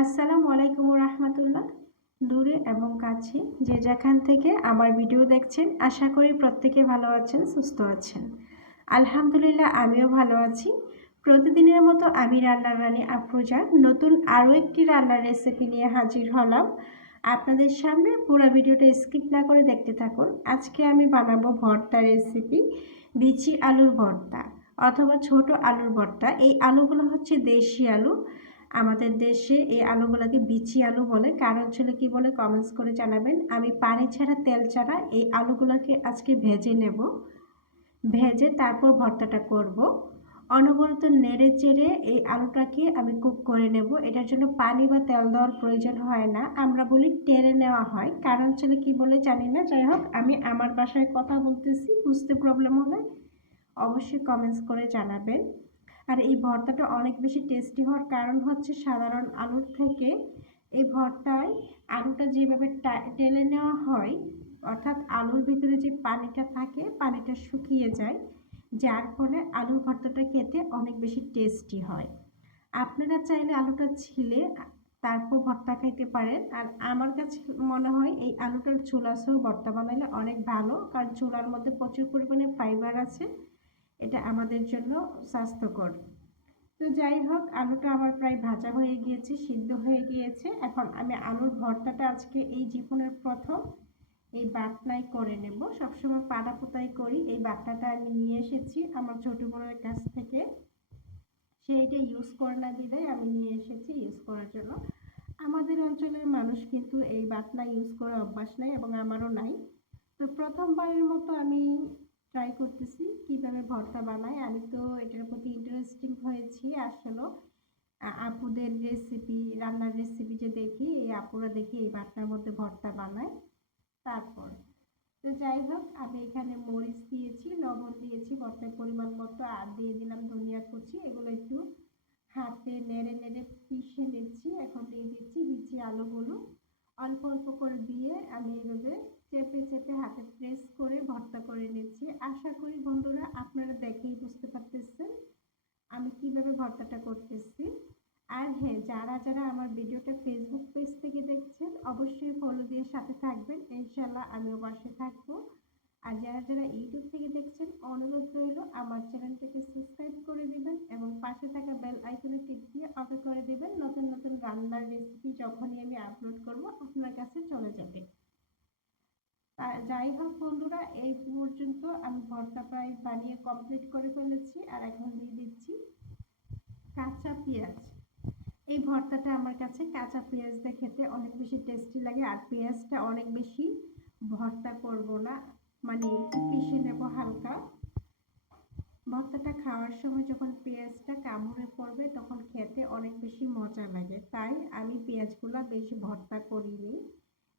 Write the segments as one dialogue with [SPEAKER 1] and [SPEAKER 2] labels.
[SPEAKER 1] আসসালামু আলাইকুম রহমতুল্লাহ। দূরে এবং কাছে যে যেখান থেকে আমার ভিডিও দেখছেন, আশা করি প্রত্যেকে ভালো আছেন, সুস্থ আছেন। আলহামদুলিল্লাহ, আমিও ভালো আছি। প্রতিদিনের মতো আমি রান্নার রানী আফরোজা। নতুন আরও একটি রান্নার রেসিপি নিয়ে হাজির হলাম। আপনাদের সামনে পুরো ভিডিওটা স্কিপ না করে দেখতে থাকুন। আজকে আমি বানাবো ভর্তা রেসিপি বিচি আলুর ভর্তা অথবা ছোট আলুর ভর্তা। এই আলুগুলো হচ্ছে দেশি আলু। আমাদের দেশে এই আলুগুলোকে বিচি আলু বলে। কার অঞ্চলে কী বলে? কমেন্টস করে জানাবেন। আমি পানি ছাড়া তেল ছাড়া এই আলুগুলোকে আজকে ভেজে নেব। ভেজে তারপর ভর্তাটা করব। অনবরত নেড়ে চেড়ে এই আলুটাকে আমি কুক করে নেব। এটার জন্য পানি বা তেল দেওয়ার প্রয়োজন হয় না। আমরা বলি টেরে নেওয়া হয়। কারণ অঞ্চলে কি বলে জানি না। যাই হোক, আমি আমার বাসায় কথা বলতেছি। বুঝতে প্রবলেম হলে অবশ্যই কমেন্টস করে জানাবেন। আর এই ভর্তাটা অনেক বেশি টেস্টি হওয়ার কারণ হচ্ছে সাধারণ আলুর থেকে এই ভর্তায় আলুটা যেভাবে টেলে নেওয়া হয়, অর্থাৎ আলুর ভিতরে যে পানিটা থাকে, পানিটা শুকিয়ে যায়, যার ফলে আলুর ভর্তাটা খেতে অনেক বেশি টেস্টি হয়। আপনারা চাইলে আলুটা ছিলে, তারপর ভর্তা খাইতে পারেন। আর আমার কাছে মনে হয় এই আলুটার চুলা সহ ভর্তা বানালে অনেক ভালো, কারণ চুলার মধ্যে প্রচুর পরিমাণে ফাইবার আছে। এটা আমাদের জন্য স্বাস্থ্যকর। তো যাই হোক, আলুটা আমার প্রায় ভাজা হয়ে গিয়েছে, সিদ্ধ হয়ে গিয়েছে। এখন আমি আলুর ভর্তাটা আজকে এই জীবনের প্রথম এই বাটনায় করে নেব। সবসময় পাড়া পোতাই করি। এই বাটনাটা আমি নিয়ে এসেছি আমার ছোটো বোনের কাছ থেকে। সে এটা ইউজ করে না দিদাই আমি নিয়ে এসেছি ইউজ করার জন্য। আমাদের অঞ্চলের মানুষ কিন্তু এই বাটনা ইউজ করে অভ্যাস নেই এবং আমারও নাই। তো প্রথমবারের মতো আমি ট্রাই করতেছি কীভাবে ভর্তা বানাই। আমি তো এটার প্রতি ইন্টারেস্টিং হয়েছি আসলে। আপুদের রেসিপি রান্নার রেসিপি যে দেখি, এই আপুরা দেখি এই বাটনার মধ্যে ভর্তা বানায়। তারপর তো যাই হোক, আমি এখানে মরিচ দিয়েছি, লবণ দিয়েছি, ভর্তার পরিমাণ মতো, আর দিয়ে দিলাম ধনিয়া কুচি। এগুলো একটু হাতে নেড়ে নেড়ে পিষে নিচ্ছি। এখন দিয়ে দিচ্ছি বিচি আলুগুলো। অল্প অল্প করে দিয়ে আমি এইভাবে চেপে চেপে হাতে প্রেস করে ভর্তা করে নিচ্ছি। আশা করি বন্ধুরা আপনারা দেখেই বুঝতে পারতেছেন আমি কীভাবে ভর্তাটা করতেছি আর হ্যাঁ যারা যারা আমার ভিডিওটা ফেসবুক পেজ থেকে দেখছেন, অবশ্যই ফলো দিয়ে সাথে থাকবেন। ইনশাল্লাহ আমিও পাশে থাকব। আর যারা যারা ইউটিউব থেকে দেখছেন, অনুরোধ রইল, আমার চ্যানেলটাকে সাবস্ক্রাইব করে দিবেন এবং পাশে থাকা বেল আইকনে টিপ দিয়ে অফে করে দিবেন। নতুন নতুন রান্নার রেসিপি যখনই আমি আপলোড করব, আপনার কাছে চলে যাবে। যাই হোক বন্ধুরা, এই পর্যন্ত আমি ভর্তা প্রায় বানিয়ে কমপ্লিট করে ফেলেছি। আর এখন দিয়ে দিচ্ছি কাঁচা পেঁয়াজ। এই ভর্তাটা আমার কাছে কাঁচা পেঁয়াজ দিয়ে খেতে অনেক বেশি টেস্টি লাগে। আর পেঁয়াজটা অনেক বেশি ভর্তা করব না মানে একটু পিষে নেব হালকা। ভর্তাটা খাওয়ার সময় যখন পেঁয়াজটা কামড়ে পড়বে তখন খেতে অনেক বেশি মজা লাগে। তাই আমি পেঁয়াজগুলো বেশি ভর্তা করিনি।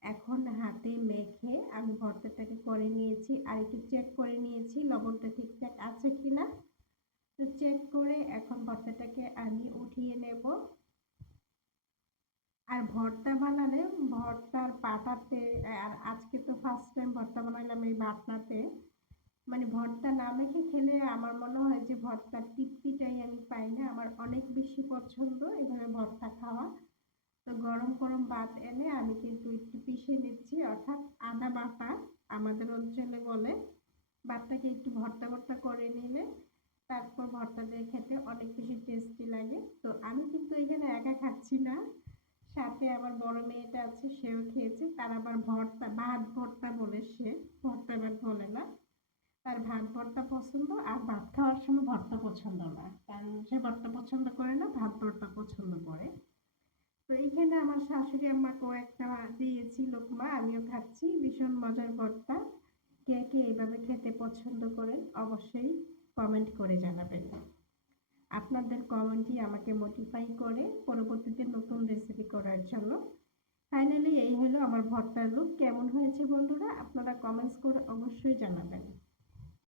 [SPEAKER 1] এখন হাতে মেখে আমি ভর্তাটাকে করে নিয়েছি। আর একটু চেক করে নিয়েছি, লবণটা ঠিকঠাক আছে কি না তো চেক করে এখন ভর্তাটাকে আমি উঠিয়ে নেব। আর ভর্তা বানালে ভর্তার পাতাতে, আর আজকে তো ফার্স্ট টাইম ভর্তা বানাইলাম এই বাটনাতে। মানে ভর্তা না মেখে খেলে আমার মনে হয় যে ভর্তার তৃপ্তিটাই আমি পাই না। আমার অনেক বেশি পছন্দ এভাবে ভর্তা খাওয়া। তো গরম গরম ভাত এনে আমি কিন্তু একটু পিষে নিচ্ছি, অর্থাৎ আদা বাটা আমাদের অঞ্চলে বলে। ভাতটাকে একটু ভর্তা ভর্তা করে নিলে তারপর ভর্তা দিয়ে খেতে অনেক বেশি টেস্টি লাগে। তো আমি কিন্তু এখানে একা খাচ্ছি না। সাথে আমার বড় মেয়েটা আছে, সেও খেয়েছে। তার আবার ভর্তা, ভাত ভর্তা বলে সে। ভর্তা ভাত বলে না। তার ভাত ভর্তা পছন্দ আর ভাত খাওয়ার সময় ভর্তা পছন্দ না। কারণ সে ভর্তা পছন্দ করে না, ভাত ভর্তা পছন্দ করে। তো এইখানে আমার শাশুড়ি আমাকেও একটা দিয়েছি লোকমা আমিও খাচ্ছি। ভীষণ মজার ভর্তা। কে কে এইভাবে খেতে পছন্দ করেন অবশ্যই কমেন্ট করে জানাবেন। আপনাদের কমেন্টই আমাকে মোটিফাই করে পরবর্তীতে নতুন রেসিপি করার জন্য। ফাইনালি এই হলো আমার ভর্তার লুক কেমন হয়েছে বন্ধুরা? আপনারা কমেন্টস করে অবশ্যই জানাবেন।